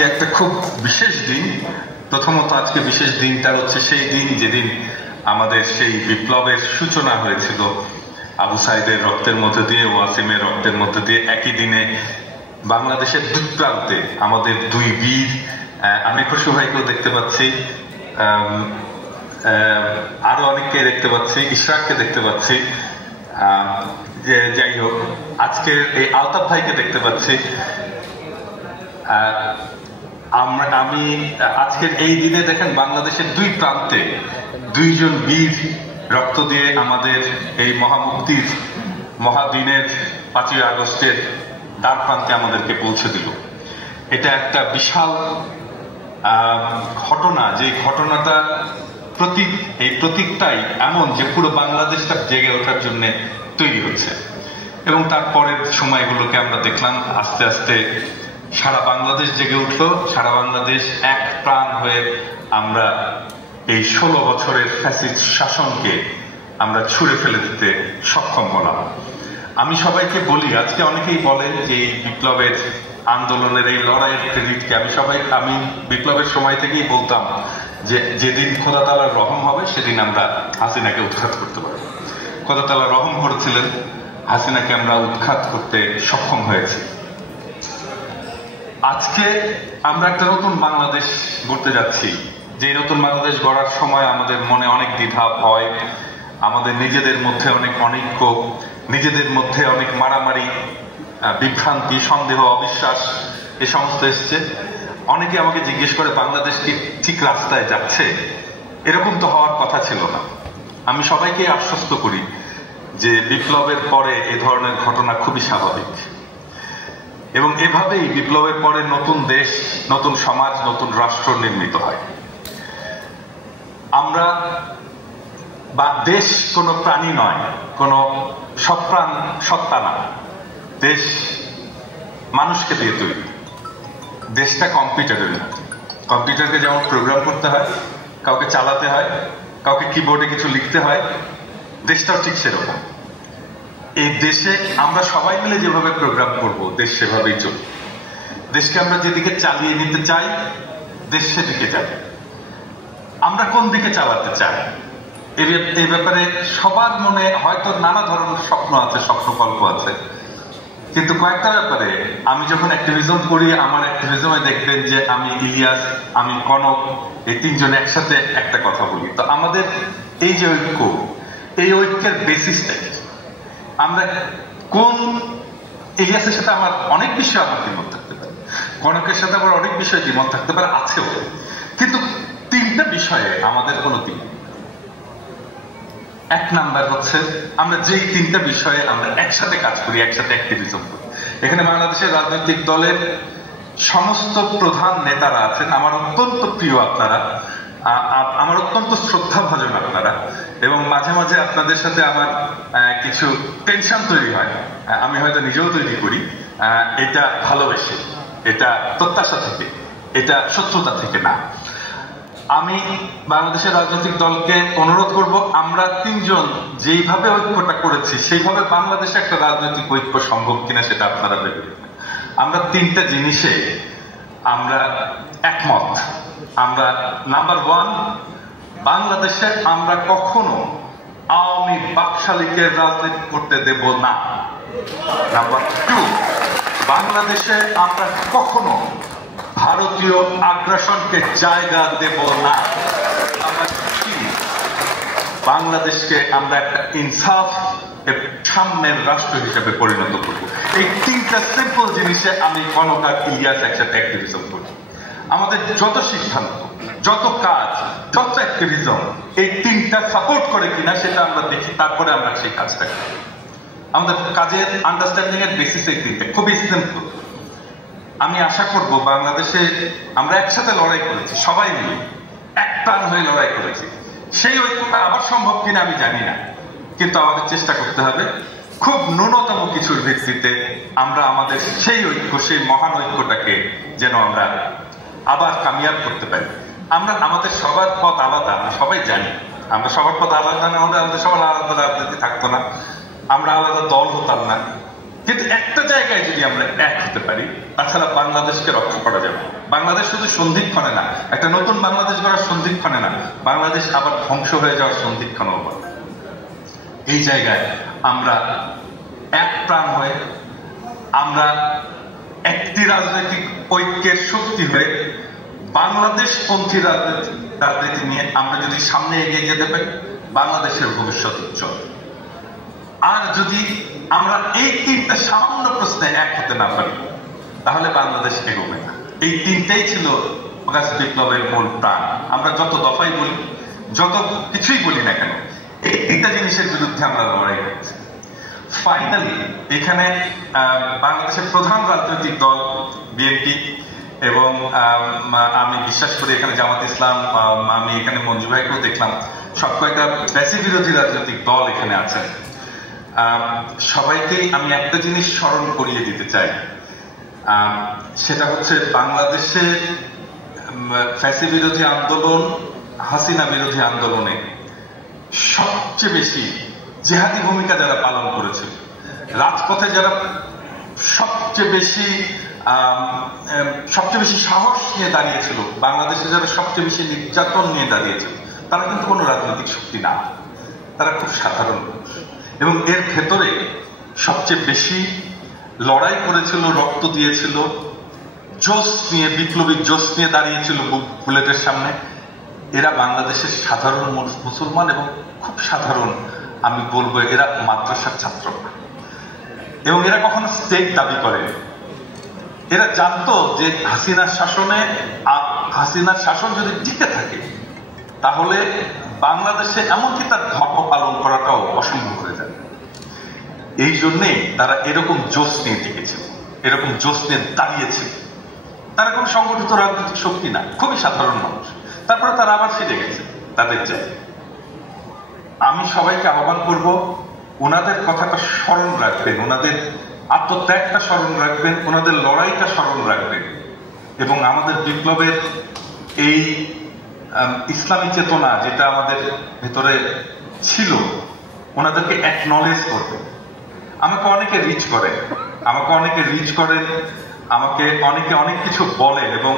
আজকে একটা খুব বিশেষ দিন। প্রথমত আজকে বিশেষ দিনটা হচ্ছে সেই দিন যেদিন আমাদের সেই বিপ্লবের সূচনা হয়েছিল আবু সাইদের রক্তের মধ্যে দিয়ে, ওয়াসিমের রক্তের মধ্যে দিয়ে। একই দিনে বাংলাদেশের দুই প্রান্তে আমাদের দুই বীর, আমি খুশু ভাইকেও দেখতে পাচ্ছি, আরো অনেককে দেখতে পাচ্ছি, ইশরাককে দেখতে পাচ্ছি, যাই হোক আজকে এই আলতাফ ভাইকে দেখতে পাচ্ছি। আমি আজকের এই দিনে দেখেন বাংলাদেশের দুই প্রান্তে দুইজন বীর রক্ত দিয়ে আমাদের এই মহামুক্তির মহাদিনের 5ই আগস্টের দ্বার প্রান্তে আমাদেরকে পৌঁছে দিল। এটা একটা বিশাল ঘটনা, যে ঘটনাটা এই প্রতীকটাই এমন যে পুরো বাংলাদেশটা জেগে ওঠার জন্য তৈরি হচ্ছে। এবং তারপরের সময়গুলোকে আমরা দেখলাম আস্তে আস্তে সারা বাংলাদেশ জেগে উঠলো, সারা বাংলাদেশ এক প্রাণ হয়ে আমরা এই 16 বছরের ফ্যাসিস্ট শাসনকে আমরা ছুঁড়ে ফেলে দিতে সক্ষম হলাম। আমি সবাইকে বলি, আজকে অনেকেই বলেন যে এই বিপ্লবের আন্দোলনের এই লড়াইয়ের ক্রেডিটকে আমি বিপ্লবের সময় থেকেই বলতাম যে যেদিন খোদা তাআলার রহম হবে সেদিন আমরা হাসিনাকে উৎখাত করতে পারবো। খোদা তাআলা রহম করেছিলেন, হাসিনাকে আমরা উৎখাত করতে সক্ষম হয়েছি। আজকে আমরা একটা নতুন বাংলাদেশ গড়তে যাচ্ছি। যে নতুন বাংলাদেশ গড়ার সময় আমাদের মনে অনেক দ্বিধা, ভয়, আমাদের নিজেদের মধ্যে অনেক অনৈক্য, নিজেদের মধ্যে অনেক মারামারি, বিভ্রান্তি, সন্দেহ, অবিশ্বাস এ সমস্ত এসছে। অনেকে আমাকে জিজ্ঞেস করে বাংলাদেশ কি ঠিক রাস্তায় যাচ্ছে? এরকম তো হওয়ার কথা ছিল না। আমি সবাইকে আশ্বস্ত করি যে বিপ্লবের পরে এ ধরনের ঘটনা খুবই স্বাভাবিক, এবং এভাবেই বিপ্লবের পরে নতুন দেশ, নতুন সমাজ, নতুন রাষ্ট্র নির্মিত হয়। আমরা বা দেশ কোনো প্রাণী নয়, কোনো সপ্রাণ সত্তা না। দেশ মানুষকে দিয়ে তৈরি। দেশটা কম্পিউটারের মতো। কম্পিউটারকে যেমন প্রোগ্রাম করতে হয়, কাউকে চালাতে হয়, কাউকে কিবোর্ডে কিছু লিখতে হয়, দেশটাও ঠিক সেরকম। এই দেশে আমরা সবাই মিলে যেভাবে প্রোগ্রাম করব, দেশ সেভাবেই চলবে। দেশকে আমরা যেদিকে চালিয়ে নিতে চাই, দেশ সেদিকে যাবে। আমরা কোন দিকে চালাতে চাই এই ব্যাপারে সবার মনে হয়তো নানা ধরনের স্বপ্ন আছে, স্বপ্নকল্প আছে। কিন্তু কয়েকটা ব্যাপারে আমি যখন অ্যাক্টিভিজম করি, আমার অ্যাক্টিভিজমে দেখবেন যে আমি ইলিয়াস, আমি কনক, এই তিনজন একসাথে একটা কথা বলি। তো আমাদের এই যে ঐক্য, এই ঐক্যের বেসিসটা আমরা কোন, ইলিয়াসের সাথে আমার অনেক বিষয়ে আমার দ্বিমত থাকতে পারে, কনকের সাথে আমার অনেক বিষয়ে দ্বিমত থাকতে পারে, আছেও, কিন্তু তিনটা বিষয়ে আমাদের কোনো দ্বিমত। এক নাম্বার হচ্ছে আমরা যেই তিনটা বিষয়ে আমরা একসাথে কাজ করি, একসাথে অ্যাক্টিভিজম করি। এখানে বাংলাদেশের রাজনৈতিক দলের সমস্ত প্রধান নেতারা আছেন, আমার অত্যন্ত প্রিয় আপনারা, আমার অত্যন্ত শ্রদ্ধাভাজন আপনারা, এবং মাঝে মাঝে আপনাদের সাথে আমার কিছু টেনশন তৈরি হয়, আমি হয়তো নিজেও তৈরি করি। এটা ভালোবেসে, এটা প্রত্যাশা থেকে, এটা শত্রুতা থেকে না। আমি বাংলাদেশের রাজনৈতিক দলকে অনুরোধ করব, আমরা তিনজন যেইভাবে ঐক্যটা করেছি সেইভাবে বাংলাদেশে একটা রাজনৈতিক ঐক্য সম্ভব কিনা সেটা আপনারা ভেবে দেখবেন। আমরা তিনটা জিনিসে আমরা একমত। আমরা নাম্বার 1, বাংলাদেশে আমরা কখনো আওয়ামী বাকশালীকে রাজনীতি করতে দেব না। নাম্বার 2, বাংলাদেশে আমরা কখনো ভারতীয় আগ্রাসনকে জায়গা দেব না। বাংলাদেশকে আমরা একটা ইনসাফ সাম্যের রাষ্ট্র হিসেবে পরিণত করব। এই তিনটা সিম্পল জিনিসে আমি কনক আর ইলিয়াস একসাথে অ্যাক্টিভিজম করি। আমাদের যত সিদ্ধান্ত, যত কাজ, যত অ্যাক্টিভিজম এই তিনটা সাপোর্ট করে কিনা সেটা আমরা দেখি, তারপরে আমরা সেই কাজটা করি। আমাদের কাজের আন্ডারস্ট্যান্ডিং এর বেসিস এই তিনটা, খুবই সিম্পল। আমি আশা করব বাংলাদেশে আমরা একসাথে লড়াই করেছি, সবাই মিলে এক প্রাণ হয়ে লড়াই করেছি। সেই ঐক্যটা আবার সম্ভব কিনা আমি জানি না, কিন্তু আমাদের চেষ্টা করতে হবে খুব ন্যূনতম কিছুর ভিত্তিতে আমরা আমাদের সেই ঐক্য, সেই মহান ঐক্যটাকে যেন আমরা আবার কামিয়াব করতে পারি। আমাদের সবার পথ আলাদা, আমরা সবাই জানি। আমরা সবার পথ আলাদা না হলে আমাদের সবার আলাদা রাজনীতি থাকতো না, আমরা আলাদা দল হতাম না। কিন্তু একটা জায়গায় যদি আমরা এক হতে পারি, তাছাড়া বাংলাদেশকে রক্ষা করা যাবে। বাংলাদেশ শুধু সন্ধিক্ষণে না, একটা নতুন বাংলাদেশ গড়ার সন্ধিক্ষণে না, বাংলাদেশ আবার ধ্বংস হয়ে যাওয়ার সন্ধিক্ষণও বলে। এই জায়গায় আমরা এক প্রাণ হয়ে, আমরা একটি রাজনৈতিক ঐক্যের শক্তি হয়ে বাংলাদেশপন্থী রাজনীতি নিয়ে আমরা যদি সামনে এগিয়ে যেতে পারি, বাংলাদেশের ভবিষ্যৎ উজ্জ্বল। আর যদি আমরা এই তিনটা সামান্য প্রশ্নে এক হতে না পারি, তাহলে বাংলাদেশ এগোবে না। এই তিনটাই ছিল অগাস্ট বিপ্লবের মূল প্রাণ। আমরা যত দফাই বলি, যত কিছুই বলি না কেন, এই তিনটা জিনিসের বিরুদ্ধে আমরা লড়াই করছি। ফাইনালি এখানে বাংলাদেশের প্রধান রাজনৈতিক দল বিএনপি এবং আমি বিশ্বাস করি এখানে জামাত ইসলাম, আমি এখানে মঞ্জু ভাইকেও দেখলাম, সব কয়েকটা ফ্যাসি বিরোধী রাজনৈতিক দল এখানে আছে। সবাইকে আমি একটা জিনিস স্মরণ করিয়ে দিতে চাই, সেটা হচ্ছে বাংলাদেশে ফ্যাসি বিরোধী আন্দোলন, হাসিনা বিরোধী আন্দোলনে সবচেয়ে বেশি জেহাদি ভূমিকা যারা পালন করেছে, রাজপথে যারা সবচেয়ে বেশি সাহস নিয়ে দাঁড়িয়েছিল, বাংলাদেশে যারা সবচেয়ে বেশি নির্যাতন নিয়ে দাঁড়িয়েছিল, তারা কিন্তু কোনো রাজনৈতিক শক্তি না, তারা খুব সাধারণ মানুষ। এবং এর ভেতরে সবচেয়ে বেশি লড়াই করেছিল, রক্ত দিয়েছিল, জোশ নিয়ে, বিপ্লবী জোশ নিয়ে দাঁড়িয়েছিল বুলেটের সামনে। এরা বাংলাদেশের সাধারণ মুসলমান এবং খুব সাধারণ, আমি বলবো এরা মাদ্রাসার ছাত্র না, এবং এরা কখনো স্টেট দাবি করে। এরা জানতো যে হাসিনার শাসন যদি টিকে থাকে, তাহলে বাংলাদেশে এমনকি তার ধর্ম পালন করাটাও অসম্ভব হয়ে যাবে। এই জন্যে তারা এরকম জোশ নিয়ে টিকেছিল, এরকম জোশ নিয়ে দাঁড়িয়েছিল। তারা কোনো সংগঠিত রাজনৈতিক শক্তি না, খুবই সাধারণ মানুষ। তারপরে তারা আবার ফিরে গেছে তাদের জায়গায়। আমি সবাইকে আহ্বান করব, ওনাদের কথাটা স্মরণ রাখবেন, ওনাদের আত্মত্যাগটা স্মরণ রাখবেন, ওনাদের লড়াইটা স্মরণ রাখবেন, এবং আমাদের বিপ্লবের এই ইসলামী চেতনা যেটা আমাদের ভেতরে ছিল, ওনাদেরকে অ্যাকনলেজ করবেন। আমাকে অনেকে রিচ করেন, আমাকে অনেকে অনেক কিছু বলেন, এবং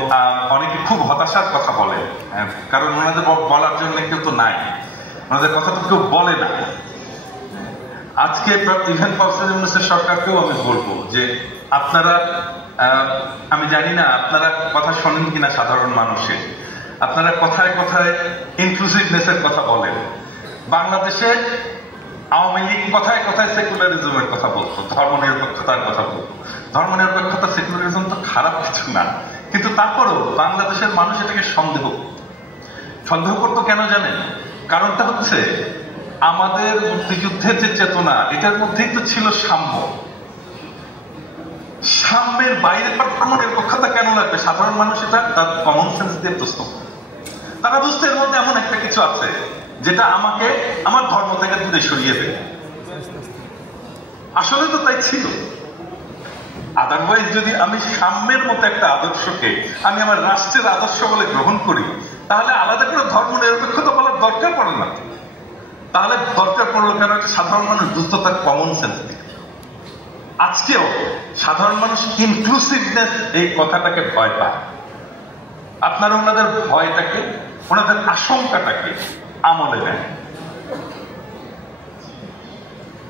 অনেকে খুব হতাশার কথা বলেন, কারণ ওনাদের বলার জন্য কেউ তো নাই, ওনাদের কথা তো কেউ বলে না। আজকে ইভেন প্রফেসর সরকারকেও আমি বলবো যে আপনারা, আমি জানি না আপনারা কথা শোনেন কিনা সাধারণ মানুষের, আপনারা কথায় কথায় ইনক্লুসিভনেসের কথা বলেন। বাংলাদেশে আওয়ামী লীগ কথায় কথায় সেকুলারিজমের কথা বলতো, ধর্মনিরপেক্ষতার কথা বলতো। ধর্মনিরপেক্ষতা, সেকুলারিজম তো খারাপ কিছু না, কিন্তু তারপরেও বাংলাদেশের মানুষ এটাকে সন্দেহ করতো। কেন জানেন? কারণটা হচ্ছে আমাদের মুক্তিযুদ্ধের যে চেতনা, এটার মধ্যেই তো ছিল সাম্য। সাম্যের বাইরে ধর্মনিরপেক্ষতা কেন লাগবে? সাধারণ মানুষ এটা তার কমন সেন্স দিয়ে প্রশ্ন করে। তারা বুঝতে এর মধ্যে এমন একটা কিছু আছে যেটা আমাকে আমার ধর্ম থেকে দূরে সরিয়ে দেবে। আসলে তো তাই ছিল। আদারওয়াইজ যদি আমি সাম্যের মতো একটা আদর্শকে আমি আমার রাষ্ট্রের আদর্শ বলে গ্রহণ করি, তাহলে আলাদা করে ধর্ম নিরপেক্ষতা বলার দরকার পড়ে না। তাহলে দরকার পড়লো কেন? একটা সাধারণ মানুষ বুঝতো তার কমন সেন্স থেকে। আজকেও সাধারণ মানুষ ইনক্লুসিভনেস এই কথাটাকে ভয় পায়। আপনারা ওনাদের ভয়টাকে, ওনাদের আশঙ্কাটাকে আমলে নেন।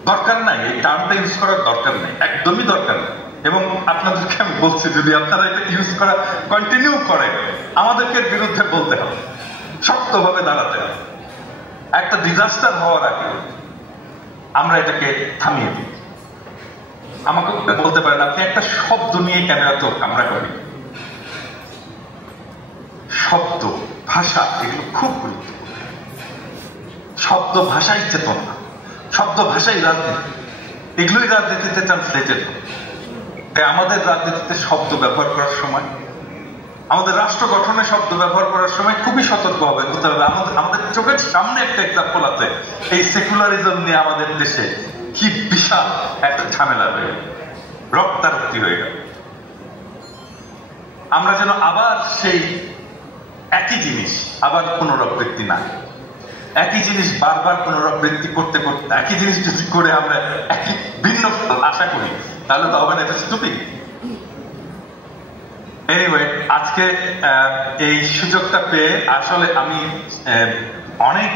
দরকার নাই, এই টার্মটা ইউজ করার দরকার নেই, একদমই দরকার নেই। এবং আপনাদেরকে আমি বলছি, যদি আপনারা এটা ইউজ করা কন্টিনিউ করেন, আমাদেরকে বিরুদ্ধে বলতে হবে, শক্তভাবে দাঁড়াতে হবে। একটা ডিজাস্টার হওয়ার আগে আমরা এটাকে থামিয়ে দিই। আমাকে বলতে পারেন আপনি একটা শব্দ নিয়ে কেন এত আমরা করি? শব্দ, ভাষা, এগুলো খুব গুরুত্বপূর্ণ। শব্দ ভাষাই চেতনা, শব্দ ভাষাই রাজনীতি, এগুলোই রাজনীতিতে ট্রান্সলেটেড। তাই আমাদের রাজনীতিতে শব্দ ব্যবহার করার সময়, আমাদের রাষ্ট্র গঠনে শব্দ ব্যবহার করার সময় খুবই সতর্ক হবে হতে হবে। আমাদের চোখের সামনে একটা এক্সাম্পল আছে, এই সেকুলারিজম নিয়ে আমাদের দেশে কি বিশাল একটা ঝামেলা হয়ে রক্তারক্তি হয়ে গেল। আমরা যেন আবার সেই একই জিনিস আবার পুনরাবৃত্তি না, একই জিনিস বারবার পুনরাবৃত্তি করতে করতে, একই জিনিস যদি করে আমরা একই ভিন্ন ফল আশা করি, তাহলে তো হবে না, এটা স্টুপিড। এনিওয়ে আজকে এই সুযোগটা পেয়ে আসলে আমি অনেক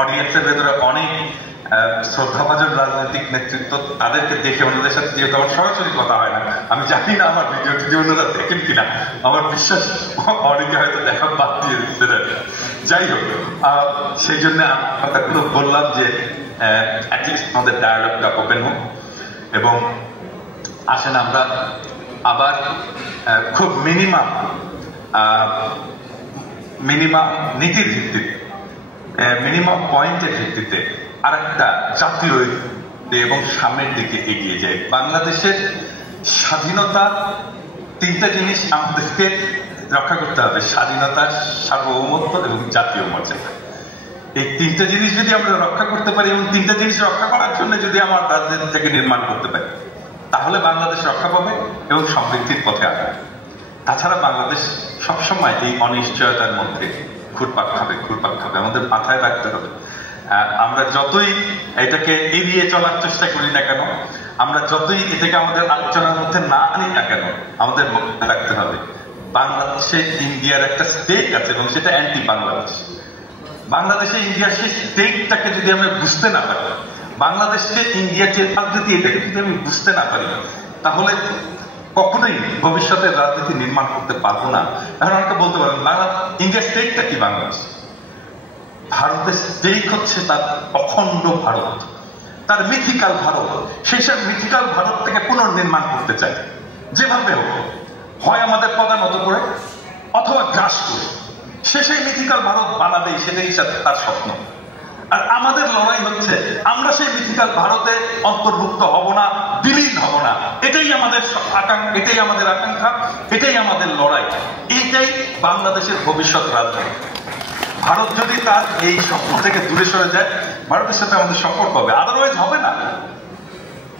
অডিয়েন্সের ভেতরে অনেক শ্রদ্ধাভাজন রাজনৈতিক নেতৃত্ব, তাদেরকে দেখে ওনাদের সাথে যেহেতু আমার সরাসরি কথা হয় না, আমি জানি না আমার ভিডিওটি যে ওনারা দেখেন কিনা, আমার বিশ্বাস অনেকে হয়তো দেখা বাদ দিয়ে দিচ্ছে। যাই হোক, সেই জন্য কথাগুলো বললাম যে অ্যাটলিস্ট আমাদের ডায়ালগটা ওপেন হোক এবং আসেন আমরা আবার খুব মিনিমাম নীতির ভিত্তিতে, মিনিমাম পয়েন্টের ভিত্তিতে আরেকটা জাতীয় এবং সামনের দিকে এগিয়ে যায়। বাংলাদেশের স্বাধীনতা তিনটা জিনিস আমাদেরকে রক্ষা করতে হবে: স্বাধীনতা, সার্বভৌমত্ব এবং জাতীয় মর্যাদা। এই তিনটা জিনিস যদি আমরা রক্ষা করতে পারি এবং তিনটা জিনিস রক্ষা করার জন্য যদি আমার রাজনীতিটাকে নির্মাণ করতে পারি, তাহলে বাংলাদেশ রক্ষা পাবে এবং সমৃদ্ধির পথে আসবে। তাছাড়া বাংলাদেশ সবসময় এই অনিশ্চয়তার মধ্যে ঘুরপাক খাবে। আমাদের মাথায় রাখতে হবে, আমরা যতই এটাকে এড়িয়ে চলার চেষ্টা করি না কেন, আমরা যতই এটাকে আমাদের আলোচনার মধ্যে না আনি না কেন, আমাদের মনে রাখতে হবে বাংলাদেশে ইন্ডিয়ার একটা স্টেক আছে এবং সেটা অ্যান্টি বাংলাদেশ। বাংলাদেশে ইন্ডিয়ার সেই স্টেকটাকে যদি আমরা বুঝতে না পারি, বাংলাদেশকে ইন্ডিয়ার যে রাজনীতি এটাকে যদি আমি বুঝতে না পারি, তাহলে কখনোই ভবিষ্যতের রাজনীতি নির্মাণ করতে পারবো না। এখন অনেকে বলতে পারেন ইন্ডিয়ার স্টেকটা কি? বাংলাদেশ ভারতের স্টেক হচ্ছে তার অখণ্ড ভারত, তার মিথিক্যাল ভারত। সেই সব মিথিক্যাল ভারত থেকে পুনর্নির্মাণ করতে চাই যেভাবে হোক, হয় আমাদের পদানত করে অথবা গ্রাস করে সে সেই মিথিক্যাল ভারত বানাবে, সেটাই তার স্বপ্ন। আর আমাদের লড়াই হচ্ছে আমরা সেই মিথিক্যাল ভারতে অন্তর্ভুক্ত হব না, বিলীন হব না। এটাই আমাদের আকাঙ্ক্ষা, এটাই আমাদের লড়াই, এইটাই বাংলাদেশের ভবিষ্যৎ রাজনীতি। ভারত যদি তার এই স্বপ্ন থেকে দূরে সরে যায়, ভারতের সাথে আমাদের সম্পর্ক হবে, আদারওয়াইজ হবে না।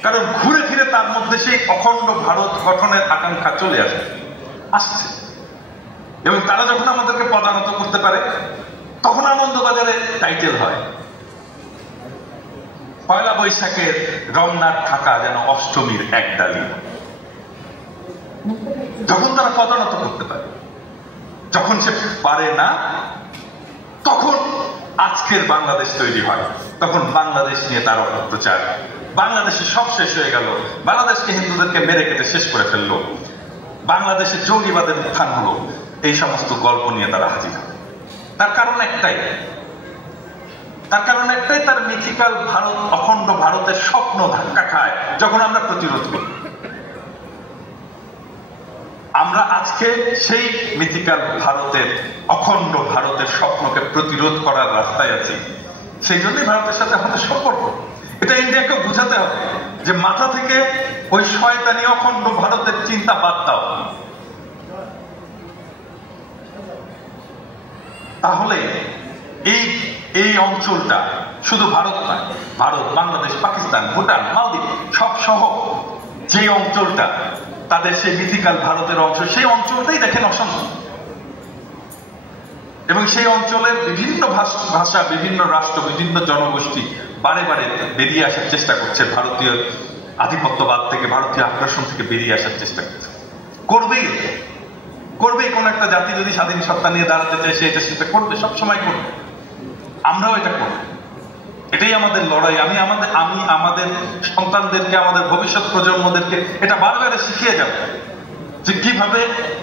কারণ ঘুরে ফিরে তার মধ্যে সেই অখণ্ড ভারত গঠনের আকাঙ্ক্ষা চলে আসছে এবং তারা যখন আমাদেরকে পদানত করতে পারে, তখন আনন্দবাজারে টাইটেল হয় পয়লা বৈশাখের রমনার ঢাকা যেন অষ্টমীর এক ডালি। যখন তারা পদানত করতে পারে, যখন সে পারে না, তখন আজকের বাংলাদেশ তৈরি হয়। তখন বাংলাদেশ নিয়ে তার অত্যাচার, বাংলাদেশে সব শেষ হয়ে গেল, বাংলাদেশকে হিন্দুদেরকে মেরে কেটে শেষ করে ফেললো, বাংলাদেশে জঙ্গিবাদের উত্থান হলো, এই সমস্ত গল্প নিয়ে তারা হাজির হয়। তার কারণ একটাই, তার মিথিক্যাল ভারত, অখণ্ড ভারতের স্বপ্ন ধাক্কা খায় যখন আমরা প্রতিরোধ করি। আমরা আজকে সেই মিথিক্যাল ভারতের, অখণ্ড ভারতের স্বপ্নকে প্রতিরোধ করার রাস্তায় আছি। সেই জন্যই ভারতের সাথে আমাদের সম্পর্ক। এটা ইন্ডিয়াকে বুঝাতে হবে যে মাথা থেকে ওই শয়তানি অখণ্ড ভারতের চিন্তা বাদ দাও, তাহলে এই অঞ্চলটা শুধু ভারত নয়, ভারত, বাংলাদেশ, পাকিস্তান, ভুটান, মালদ্বীপ সব সহ যে অঞ্চলটা তাদের সেই মিথিক্যাল ভারতের অংশ, সেই অঞ্চলটাই দেখেন অশান্ত। এবং সেই অঞ্চলের বিভিন্ন ভাষা, বিভিন্ন রাষ্ট্র, বিভিন্ন জনগোষ্ঠী বারে বারে বেরিয়ে আসার চেষ্টা করছে, ভারতীয় আধিপত্যবাদ থেকে, ভারতীয় আগ্রাসন থেকে বেরিয়ে আসার চেষ্টা করছে। করবেই কোন একটা জাতি যদি স্বাধীন সত্তা নিয়ে দাঁড়াতে চায়, সেটা করবে, সবসময় করবে। আমরাও এটা করব, এটাই আমাদের লড়াই। আমি আমাদের সন্তানদেরকে, আমাদের ভবিষ্যৎ প্রজন্মদেরকে এটা বারবার শিখিয়ে যাব যে কিভাবে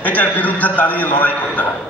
এটার বিরুদ্ধে দাঁড়িয়ে লড়াই করতে হয়।